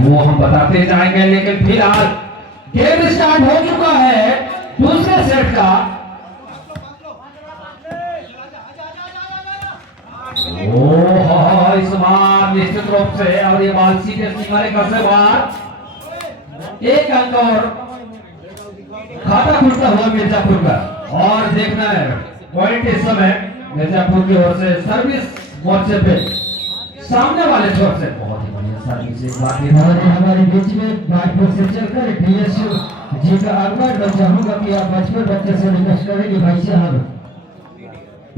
वो हम बताते जाएंगे, लेकिन फिलहाल गेम स्टार्ट हो चुका है दूसरे सेट का। इस बार निश्चित रूप से, और ये बाल सीधे सीमा रेखा से बाहर, एक अंक और खाता खुलता हुआ मिर्जापुर का। और देखना है पॉइंट इस समय मिर्जापुर की ओर से सर्विस मोर्चे पे सामने वाले छोर से बहुत ही बढ़िया सर्विस। एक बार हमारे बीच में बातचीत से चलकर डीएसयू जी का आभार मैं चाहूंगा कि आप बचपन बच्चे से रिक्वेस्ट करेंगे, भाई साहब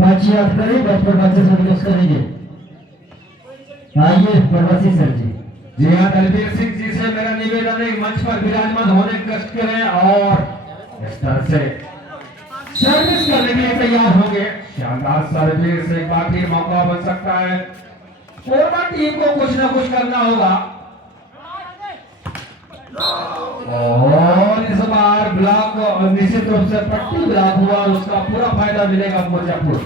बातचीत करें, बचपन बच्चे से रिक्वेस्ट करेंगे। आइए प्रवासी सर जी। जी हाँ, दलबीर सिंह जी से मेरा निवेदन है मंच पर विराजमान होने का कष्ट करें और इस तरह से सर्विस करने के लिए तैयार होंगे। शानदार सर्विस, एक बार फिर मौका बन सकता है। कोरबा टीम को कुछ ना कुछ करना होगा और इस बार ब्लॉक निश्चित रूप से पट्टी ब्लॉक हुआ, उसका पूरा फायदा मिलेगा मिर्जापुर।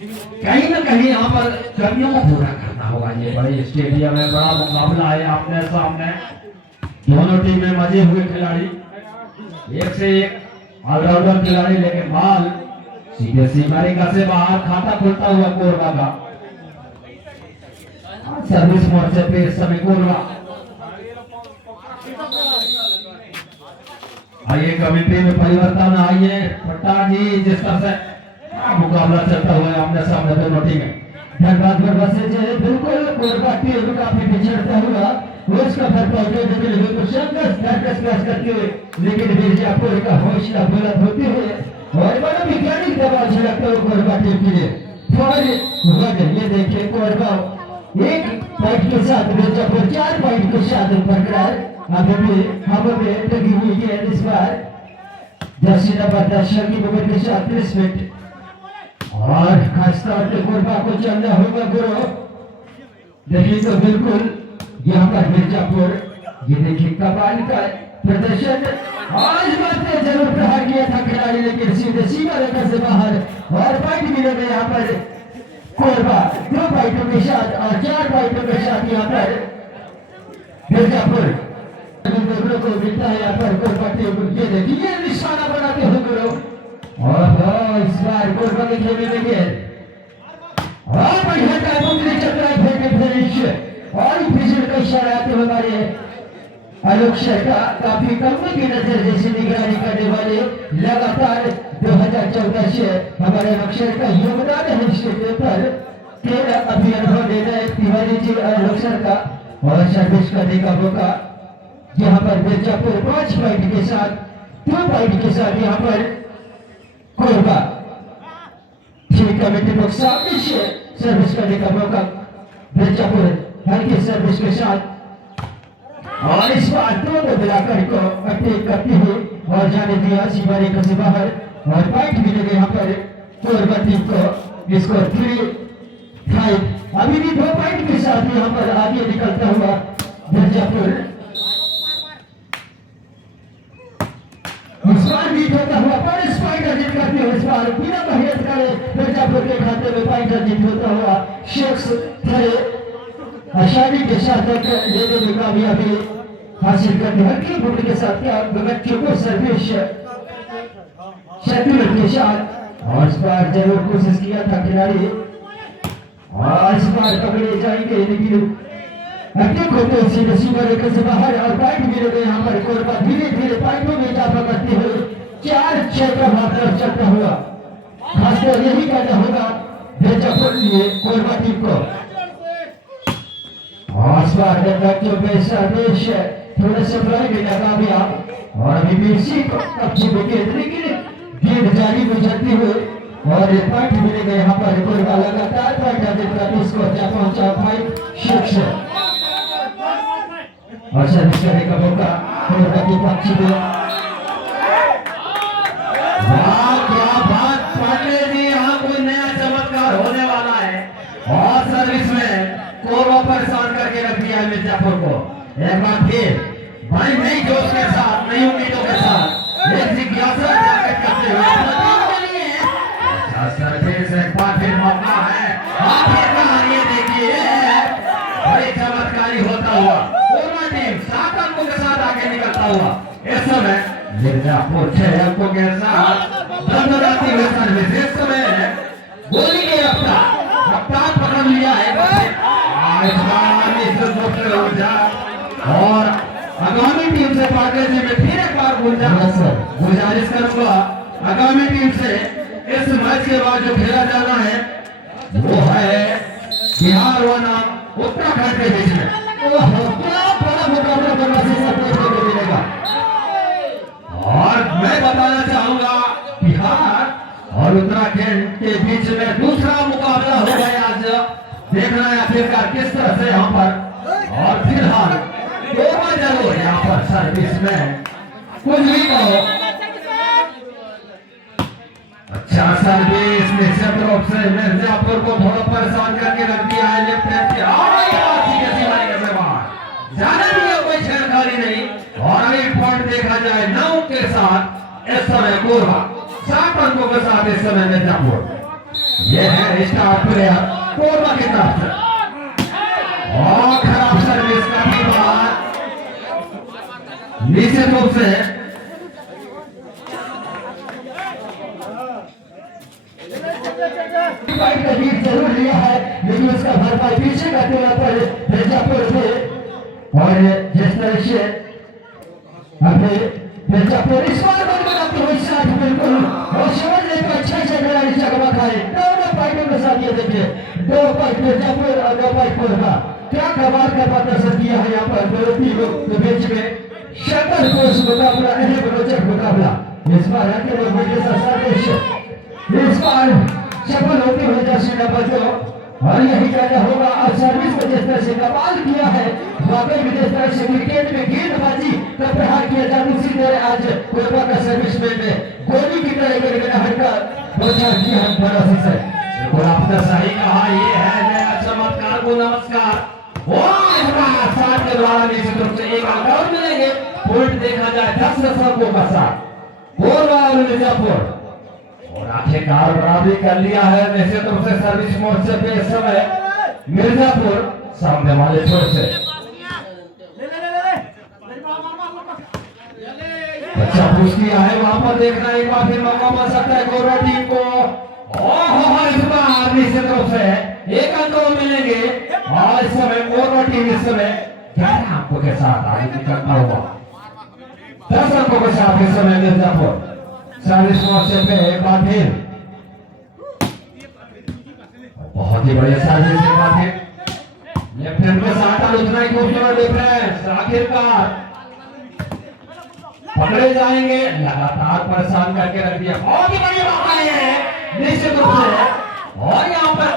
कहीं ना कहीं यहाँ पर कर्मियों को पूरा करना होगा। ये बड़े स्टेडियम में बड़ा मुकाबला है, आपने सामने दोनों टीम में मजे हुए खिलाड़ी, एक से एक ऑलराउंडर खिलाड़ी, लेकिन बाल सीधे सीमा रेखा से बाहर, खाता खुलता हुआ कोरबा का। सर्विस मोर्चे पे इस समय कोरबा। आइए कमेटी में परिवर्तन, आइए पट्टा जी, जिस तरह से मुकाबला चलता हुआ आमने सामने दोनों टीमें। धन्यवाद प्रवासी जी। बिल्कुल कोरबा टीम काफी पिछड़ता हुआ उसका बिल्कुल संघर्ष करते हुए, लेकिन मिर्जापुर का हौसला बुलंद होते हुए और बड़ा वैज्ञानिक दबाव झेलता हुआ कोरबा टीम के लिए। ये देखिए कोरबा एक पॉइंट के साथ, मिर्जापुर 4 पॉइंट के साथ बरकरार। अभी लगी हुई है इस बार जर्सी नंबर 10 की नंबर के साथ 30 मिनट और खासतौर पे कोरबा को चलना होगा गुरु। देखिए तो बिल्कुल यहाँ पर मिर्जापुर, ये देखिए कमाल का प्रदर्शन। आज बात ने जरूर प्रहार किया था खिलाड़ी, लेकिन सीधे सीमा रेखा से बाहर और पॉइंट मिलेगा यहाँ पर कोरबा 2 पॉइंटों के साथ और 4 पॉइंटों के साथ यहाँ पर मिर्जापुर को मिलता है। यहाँ पर कोरबा टीम ये देखिए निशाना बनाते हुए गुरु और इस बार कोरबा के खेमे में और बढ़िया टाइपों के लिए चक्रा फेंके फिनिश और फिजल का इशारा आते हमारे आलोक सर का काफी कमी की नजर जैसे निगरानी करने वाले लगातार 2014 से हमारे आलोक सर का योगदान है स्टेज पर। अभी अनुभव लेना है तिवारी जी आलोक सर का और सर्विस करने का मौका यहाँ पर मिर्जापुर 5 पॉइंट के साथ 2 पॉइंट के साथ यहाँ पर कोरबा कमेटी को सामने से सर्विस करने का मौका मिर्जापुर हल्की सर्विस के साथ और इस बार दोनों मिलाकर को अटैक करते हुए और जाने दिया सीमा रेखा से बाहर और पॉइंट मिलेगा यहाँ पर कोरबा टीम को। स्कोर 3-5 अभी भी 2 पॉइंट के साथ यहाँ पर आगे निकलता हुआ मिर्जापुर। इस बार भी होता हुआ पर इस पॉइंट अर्जित करते हुए इस बार बिना मेहनत करे मिर्जापुर के खाते में पॉइंट अर्जित होता हुआ शेख आसानी के साथ लेने में कामयाबी हासिल करते हल्की बुट के साथ क्या बच्चों को सर्विस शेड्यूल के साथ और इस बार जरूर कोशिश किया था खिलाड़ी और इस बार पकड़े जाएंगे, लेकिन अटैक होते सीधे सीमा रेखा से बाहर और पॉइंट मिलेगा यहाँ पर कोरबा धीरे धीरे पॉइंटों में इजाफा करते हुए 4-6 का मात्रा चलता हुआ। खासकर यही कहना होगा मिर्जापुर लिए कोरबा टीम को। और इस बार बच्चों में सर्विस थोड़ा सा फ्राई में लगा दिया और अभी बीसी को अच्छी विकेट, लेकिन गेंद जारी गुजरते हुए और पॉइंट मिलेगा यहाँ पर कोरबा लगातार पॉइंट अर्जित करके इसको पहुंचा 5-6 और सर्विस करने का मौका कोरबा के पक्ष में। क्या बात पांडे जी, यहाँ कोई नया चमत्कार होने वाला है और सर्विस में कोरबा परेशान करके रख दिया मिर्जापुर को। एक बार फिर भाई नई जोश के साथ, नई उम्मीदों के साथ एक जिज्ञासा जागृत करते हुए सर्विस एक बार फिर मौका है। आप ये देखिए बड़ी चमत्कार जारी होता हुआ कोरबा टीम 7 अंकों के साथ आगे निकलता हुआ इस समय मिर्जापुर 6 अंकों के साथ धमधमाती हुई सर्विस। इस समय गोली के रफ्तार पकड़ लिया है और आगामी टीम से पार्टनरशिप में फिर एक बार गुजारिश करूंगा आगामी टीम से इस मैच के बाद जो खेला जाना है वो है बिहार बनाम उत्तराखंड के बीच में। क्या बड़ा मुकाबला मिलेगा और मैं बताना चाहूंगा बिहार और उत्तराखंड के बीच में दूसरा मुकाबला हो गया आज। देखना है आखिरकार किस तरह से यहाँ पर और फिलहाल जरूर यहाँ पर सर्विस में कुछ भी कहो अच्छा सर्विस निश्चित रूप से मिर्जापुर को थोड़ा परेशान करके रख दिया है। लेफ्ट हैंड के जाने दिया कोई छेड़खानी नहीं और एक पॉइंट देखा जाए 9 के साथ इस समय कोरबा 7 अंकों के साथ इस समय मिर्जापुर ये है स्टार प्लेयर कोरबा की तरफ से और खराब सर्विस काफी बार निश्चित रूप से का लीड जरूर लिया है लेकिन उसका भरपाई पीछे का टोला पर मिर्जापुर थे और जिस तरह से अभी मिर्जापुर इस बार बल बनाते हुए साथ बिल्कुल और समझ ले को अच्छा खिलाड़ी चकमा खाए दोनों पार्टियों के साथ ये देखिए 2 पार्ट मिर्जापुर और 2 पार्ट कोरबा क्या कमाल का प्रदर्शन किया है यहाँ पर दोनों टीमों के बीच में शक्ल कोर्स मुकाबला अहम रोचक मुकाबला इस बार अकेले मुझे सर्विस इस बार सफल होते हुए जर्सी नंबर 2 और यही कहना होगा और सर्विस में जिस तरह से कमाल किया है वाकई में जिस तरह से क्रिकेट में गेंदबाजी का प्रहार किया जाता उसी तरह आज कोरबा का सर्विसमैन ने गोली की तरह करके हटकर बचा किया है बरासी से। बिल्कुल आपने सही कहा ये है नया चमत्कार को नमस्कार और इस बार साथ के द्वारा निश्चित रूप से एक अंक और मिलेंगे। पॉइंट देखा जाए 10 अंकों का साथ कोरबा और मिर्जापुर और आखिरकार बराबरी कर लिया है निश्चित रूप से सर्विस मोर्चे पे इस समय मिर्जापुर सामने वाले छोर से अच्छा पुश किया है वहां पर देखना एक बार फिर मौका मिल सकता है कोरबा टीम को इस बार निश्चित रूप से 1 अंक मिलेंगे और इस समय कोरबा टीम इस समय 11 अंकों के साथ आगे निकलता हुआ 10 अंकों के साथ इस समय मिर्जापुर सर्विस मोर्चे पे एक बार फिर बहुत ही बढ़िया सर्विस एक बार फिर लेफ्ट हैंड के साथ उतना ही खूबसूरत डिफरेंस आखिरकार पकड़े जाएंगे लगातार परेशान करके रख दिया। बहुत ही बढ़िया मौका है निश्चित रूप से और यहाँ पर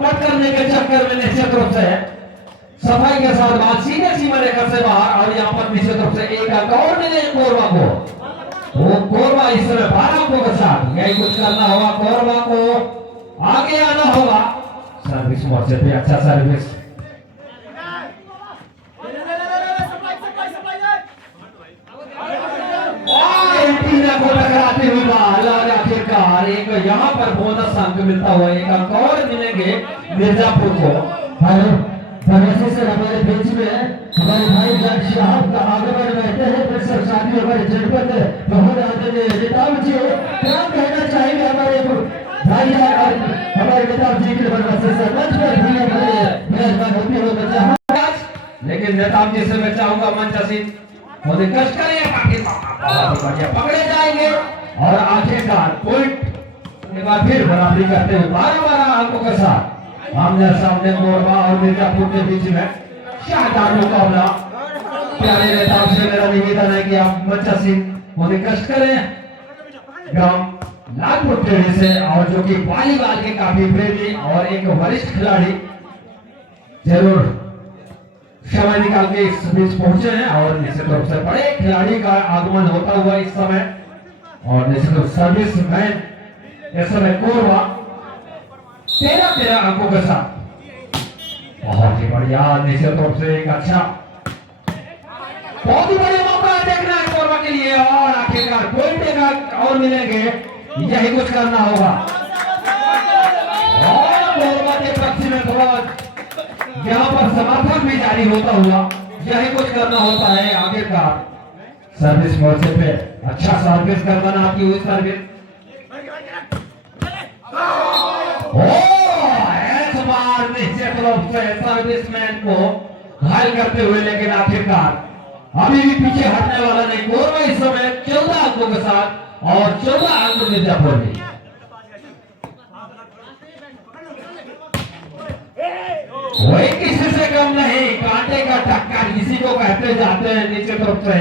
कट करने के चक्कर में निश्चित रूप से सफाई के साथ बात सीधे सीमा रेखा से बाहर और यहाँ पर निश्चित रूप से 1 अंक और मिले कोरबा को। वो कोरबा इस समय 12 अंकों के साथ यही कुछ करना होगा कोरबा को आगे आना होगा सर्विस मोर्चे पे अच्छा सर्विस को टकराते हुए बाल और आखिरकार एक यहाँ पर बोनस अंक मिलता हुआ 1 अंक और मिलेंगे मिर्जापुर को। से हमारे बीच में हमारे भाई जज साहब का आगमन रहते हैं फिर सब साथी हमारे जनपद बहुत आदरणीय नेताओं जी क्या कहना चाहेंगे हमारे भाई और हमारे नेताओं जी के बरबसे सरपंच पर भी हमारे मेहरबान होते हुए बच्चा लेकिन नेताओं जी से मैं चाहूंगा मंच सीट और कष्ट करें पकड़े जाएंगे और आखिरकार पॉइंट एक बार फिर बराबरी करते हुए 12 अंकों के साथ आमने सामने कोरबा और मिर्जापुर के बीच में शानदार मुकाबला। प्यारे नेताओं से मेरा निवेदन है कि आप बच्चा सिंह उन्हें कष्ट करें ग्राम लालपुर टेढ़े से और जो कि वॉलीबॉल के काफी प्रेमी और एक वरिष्ठ खिलाड़ी जरूर समय निकाल के इस बीच पहुंचे हैं और निश्चित रूप से बड़े खिलाड़ी का आगमन होता हुआ इस समय और निश्चित रूप सर्विस मैन इस समय कोरबा 13 अंकों के साथ बहुत ही बढ़िया निश्चित रूप से एक अच्छा बहुत ही बढ़िया मौका देखना है कोरबा के लिए और आखिरकार पॉइंट और मिलेंगे यही कुछ करना होगा और कोरबा के पक्ष में थोड़ा यहाँ पर समर्थन भी जारी होता हुआ यही कुछ करना होता है आखिरकार। सर्विस मोर्चे पे अच्छा सर्विस कर देना, आपकी हुई सर्विस इस बार निश्चित रूप से सर्विसमैन को घायल करते हुए, लेकिन आखिरकार अभी भी पीछे हटने वाला नहीं। कोरबा इस समय 14 अंकों के साथ और 14 अंक मिर्जापुर में। वही किसी से कम नहीं, कांटे का टक्कर किसी को कहते जाते हैं। निश्चित रूप से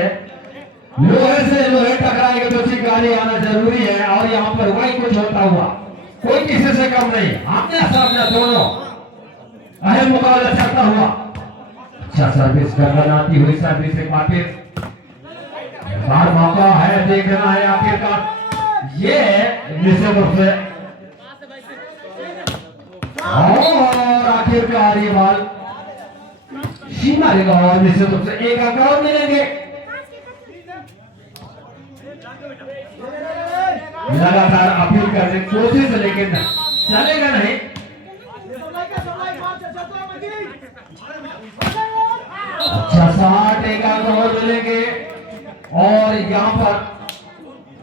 लोहे से लोहे टकराएगा तो चिंगारी आना जरूरी है, और यहाँ पर वही कुछ होता हुआ, कोई किसी से कम नहीं, आमने सामने दोनों अहम मुकाबला चलता हुआ। अच्छा सर्विस करना आती हुई सर्विस एक बार मौका है, देखना है आखिरकार ये निश्चित रूप से, और आखिरकार ये बॉल सीमा लेगा और निश्चित रूप से एक अंक और मिलेंगे। लगातार अपील करने की कोशिश, लेकिन चलेगा नहीं। अच्छा 60 एक अंक और मिलेंगे, और यहाँ पर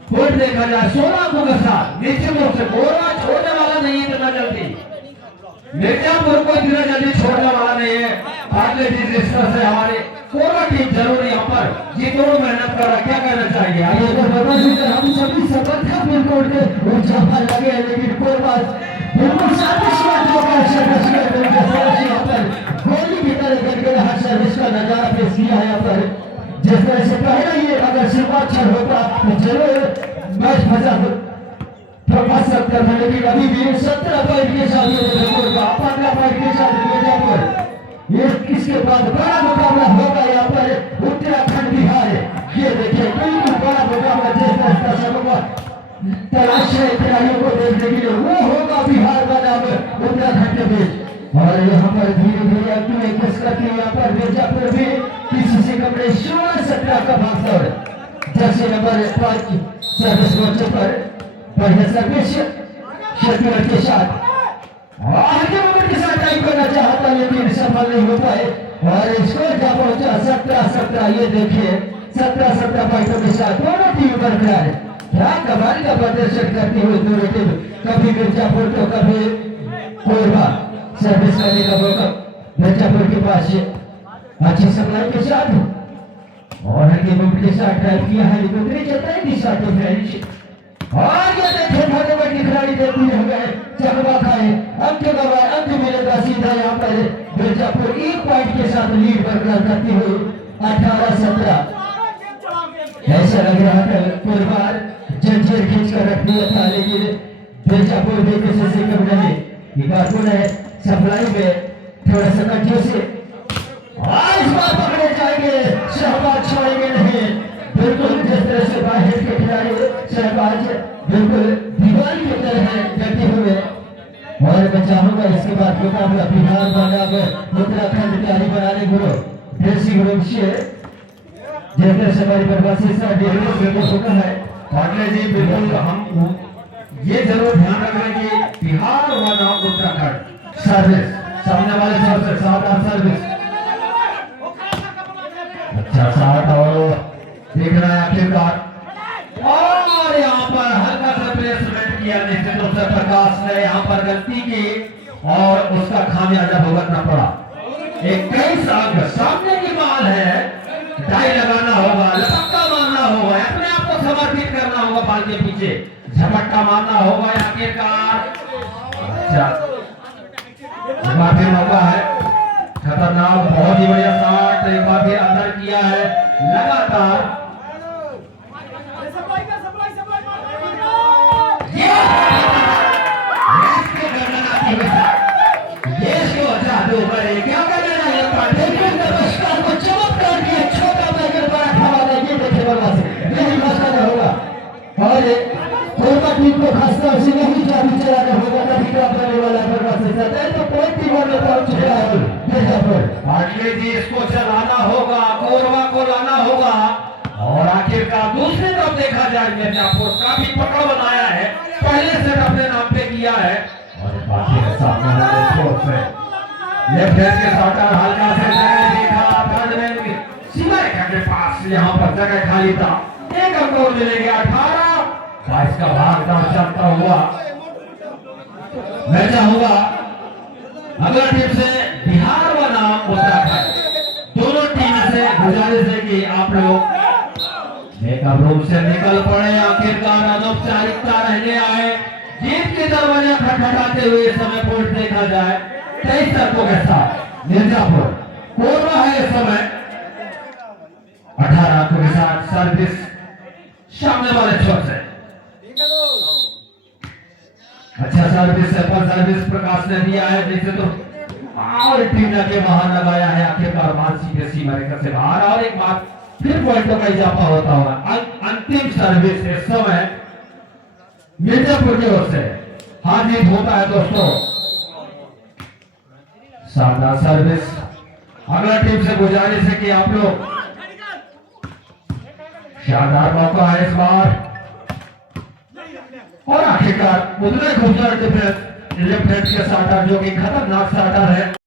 फुट देखा जाए 16 अंकों के साथ निश्चित रूप से कोरबा छोड़ने वाला नहीं है इतना जल्दी। मिर्जापुर को इतना जल्दी छोड़ने वाला नहीं है। अगले जिस तरह से हमारे कोरबा टीम जरूर यहाँ पर जीतोड़ मेहनत कर रहा, क्या कहना चाहिए? आइए हम सभी समर्थक बिल्कुल ऊंचा लगे, लेकिन कोरबा बिल्कुल गोली की तरह करके हर सर्विस का नजारा पेश किया है यहाँ पर। जिस तरह से पहले ये अगर सिर्फ होता तो जरूर मैच फंस सकता था, लेकिन अभी भी 17 पॉइंट के साथ 15 पॉइंट के साथ मिर्जापुर ये किसके बाद बड़ा मुकाबला होगा यहाँ पर उत्तराखंड बिहार। ये देखिए बिल्कुल बड़ा मुकाबला, जिस तरह का तलाश है खिलाड़ियों को देखने के लिए, वो होगा बिहार बनाम उत्तराखंड के बीच। और यहाँ पर धीरे धीरे अपनी कोशिश करती है यहाँ पर मिर्जापुर भी किसी से कपड़े 16-17 का भागदौड़, जैसे नंबर 5 सर्विस मोर्चे पर बढ़िया सर्विस शर्मिला के साथ आगे मोमेंट के साथ टाइप करना चाहता, लेकिन सफल नहीं हो पाए, और स्कोर जा पहुंचा 17-17। ये देखिए 17-17 पॉइंटों के साथ दोनों टीम बरकरार है। क्या कमाल का प्रदर्शन करती हुई दोनों टीम, कभी मिर्जापुर तो कभी कोरबा सर्विस करने का मौका मिर्जापुर के पास अच्छी सप्लाई के साथ और हल्के मूवमेंट के साथ ड्राइव किया है, लेकिन चलता है शॉट फ्रेंच। और ये देखिए फटाफट की खिलाड़ी देती हो गए, चकवा खाए, अंक गवाए, अंक मिलेगा सीधा यहाँ पर मिर्जापुर 1 पॉइंट के साथ लीड बरकरार करती हुई 18-17। ऐसा लग रहा था कोरबा जंजीर खींच कर रख दिया था, लेकिन मिर्जापुर भी किसी से कम नहीं। सप्लाई में थोड़ा सा कंट्रोल से इस बार पकड़े जाएंगे, शहबाज छोड़ेंगे नहीं। बिल्कुल जिस तरह से बाहर के खिलाड़ी शहबाज बिल्कुल दीवार की तरह डटे हुए, और मैं चाहूंगा इसके बाद मुकाबला बिहार बनाम उत्तराखंड तैयारी बनाने गुरु ड्रेसिंग रूम से जिस तरह से हमारी बदमाशी से हो चुका है। पाटिल जी बिल्कुल हम ये जरूर ध्यान रख रहे हैं कि बिहार बनाम उत्तराखंड सर्विस सामने वाले सबसे सावधान सर्विस। अच्छा साथ और देख रहा है आखिरकार, और यहाँ पर हल्का सा प्लेसमेंट किया निश्चित रूप से प्रकाश ने यहाँ पर गलती की और उसका खामियाजा भुगतना पड़ा। 21 अंक सामने की बाल है, डाई लगाना होगा, लपक्का मारना होगा, अपने आप को समर्पित करना होगा, बाल के पीछे झपट्टा मारना होगा आखिरकार। अच्छा काफी मौका है, खतरनाक, बहुत ही बढ़िया शॉट, एक बार फिर अंदर किया है लगातार। क्या करना है नमस्कार को चमत्कार किया, छोटा पैकेट बड़ा खवा देंगे, देखिए बल्ला से यही मसला होगा। और कोरबा टीम को खासतौर से नहीं चाबी चलाना होगा, कभी ड्रॉप करने वाला कोरबा से जाता है तो कोई टीम में पहुंच गया है मिर्जापुर। पाटिल जी इसको चलाना होगा, कोरबा को लाना होगा, और आखिरकार दूसरी तरफ देखा जाए मिर्जापुर काफी पकड़ बनाया है, पहले से अपने नाम पे किया है, और बाकी के सामने लेफ्ट हैंड के शॉटर हल्का से जगह देखा थर्ड मैन की सीमा रेखा के पास यहाँ पर जगह खाली था। एक अंक और मिलेंगे 18 22 का भाग दौड़ चलता हुआ मैं चाहूंगा अगला टीम से बिहार बनाम उत्तराखंड दोनों टीम से गुजारिश है कि आप लोग मेकअप रूम से निकल पड़े। आखिरकार अनौपचारिकता रहने आए जीत के दरवाजा खटखटाते हुए समय पोस्ट देखा जाए 23 अंकों के साथ मिर्जापुर कोरबा है इस समय 18 अंकों के साथ सर्विस सामने वाले छोर से अच्छा सर्विस है पर सर्विस प्रकाश ने दिया है जिससे तो और टीम ने के बाहर लगाया है। आखिरकार मानसी के सीमा रेखा से बाहर और एक बार फिर पॉइंटों का इजाफा होता हुआ अंतिम सर्विस इस समय मिर्जापुर की ओर से हार जीत होता है दोस्तों। शानदार सर्विस अगला टीम से गुजारिश है कि आप लोग शानदार मौका है इस बार और आखिरकार उतने खूबसूरत डिफेंस लेफ्ट हैंड के साटर जो कि खतरनाक साटर है